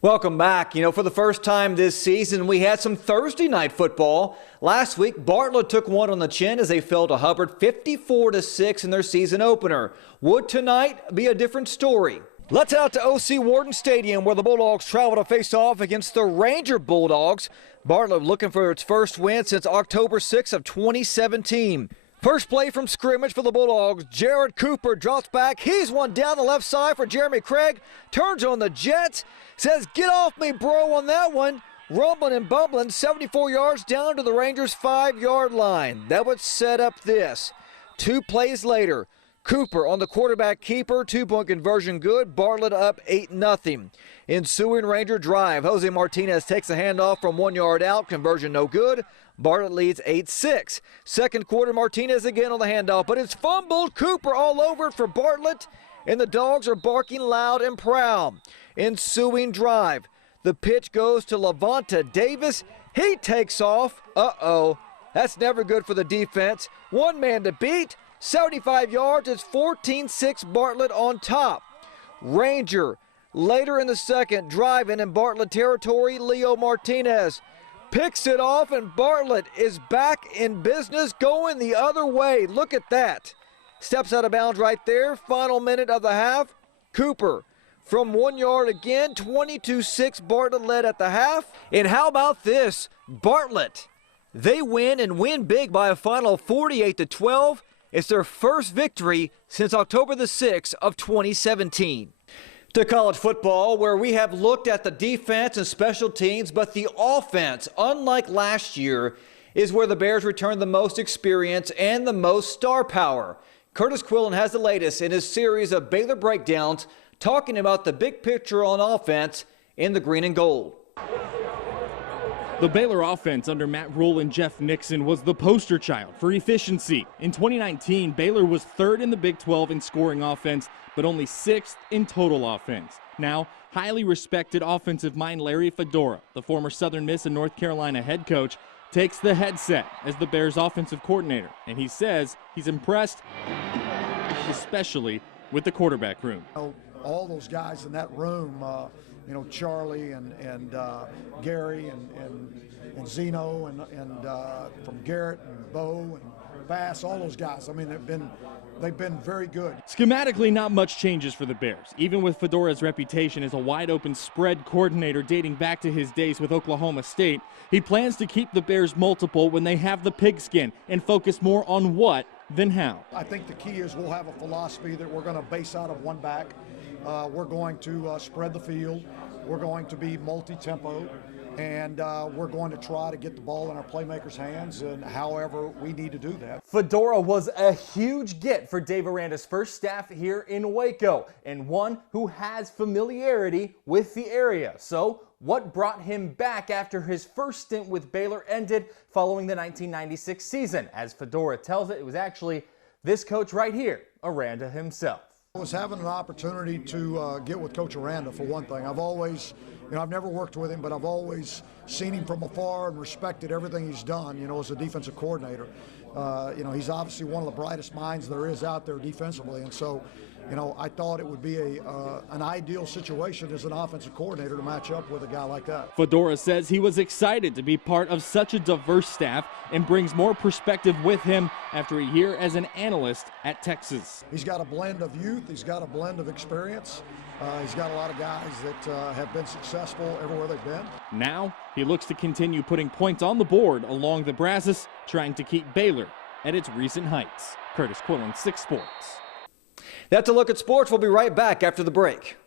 Welcome back. For the first time this season, we had some Thursday night football. Last week, Bartlett took one on the chin as they fell to Hubbard 54-6 in their season opener. Would tonight be a different story? Let's head out to O.C. Wharton Stadium, where the Bulldogs travel to face off against the Ranger Bulldogs. Bartlett looking for its first win since October 6 of 2017. First play from scrimmage for the Bulldogs. Jared Cooper drops back. He's one down the left side for Jeremy Craig. Turns on the Jets. Says, "Get off me, bro," on that one. Rumbling and bumbling, 74 yards down to the Rangers' 5-yard line. That would set up this. 2 plays later, Cooper on the quarterback keeper, 2-point conversion good. Bartlett up 8-0. Ensuing Ranger drive, Jose Martinez takes a handoff from 1 yard out. Conversion no good. Bartlett leads 8-6. Second quarter, Martinez again on the handoff, but it's fumbled. Cooper all over it for Bartlett, and the Dogs are barking loud and proud. Ensuing drive, the pitch goes to Lavonta Davis. He takes off. That's never good for the defense. One man to beat. 75 yards. It's 14-6 Bartlett on top. Ranger later in the second, driving in Bartlett territory. Leo Martinez picks it off, and Bartlett is back in business, going the other way. Look at that. Steps out of bounds right there. Final minute of the half. Cooper from 1 yard again. 22-6 Bartlett led at the half. And how about this? Bartlett, they win and win big by a final 48-12. It's their first victory since October the 6th of 2017. To college football, where we have looked at the defense and special teams, but the offense, unlike last year, is where the Bears return the most experience and the most star power. Curtis Quillen has the latest in his series of Baylor Breakdowns, talking about the big picture on offense in the green and gold. The Baylor offense under Matt Rule and Jeff Nixon was the poster child for efficiency. In 2019, Baylor was third in the Big 12 in scoring offense, but only 6th in total offense. Now, highly respected offensive mind Larry Fedora, the former Southern Miss and North Carolina head coach, takes the headset as the Bears offensive coordinator, and he says he's impressed, especially with the quarterback room. All those guys in that room, Charlie and Gary and Zeno and from Garrett and Bo and Bass, all those guys. I mean, they've been very good. Schematically, not much changes for the Bears, even with Fedora's reputation as a wide-open spread coordinator dating back to his days with Oklahoma State. He plans to keep the Bears multiple when they have the pigskin and focus more on what than how. I think the key is we'll have a philosophy that we're going to base out of one back. We're going to spread the field. We're going to be multi-tempo, and we're going to try to get the ball in our playmakers' hands, and however we need to do that. Fedora was a huge get for Dave Aranda's first staff here in Waco, and one who has familiarity with the area. So what brought him back after his first stint with Baylor ended following the 1996 season? As Fedora tells it was actually this coach right here, Aranda himself. I was having an opportunity to get with Coach Aranda, for one thing. I've always, I've never worked with him, but I've always seen him from afar and respected everything he's done, as a defensive coordinator. He's obviously one of the brightest minds there is out there defensively, and so, I thought it would be an ideal situation as an offensive coordinator to match up with a guy like that. Fedora says he was excited to be part of such a diverse staff and brings more perspective with him after a year as an analyst at Texas. He's got a blend of youth. He's got a blend of experience. He's got a lot of guys that have been successful everywhere they've been. Now he looks to continue putting points on the board along the Brazos, trying to keep Baylor at its recent heights. Curtis Quillen, 6 Sports. That's a look at sports. We'll be right back after the break.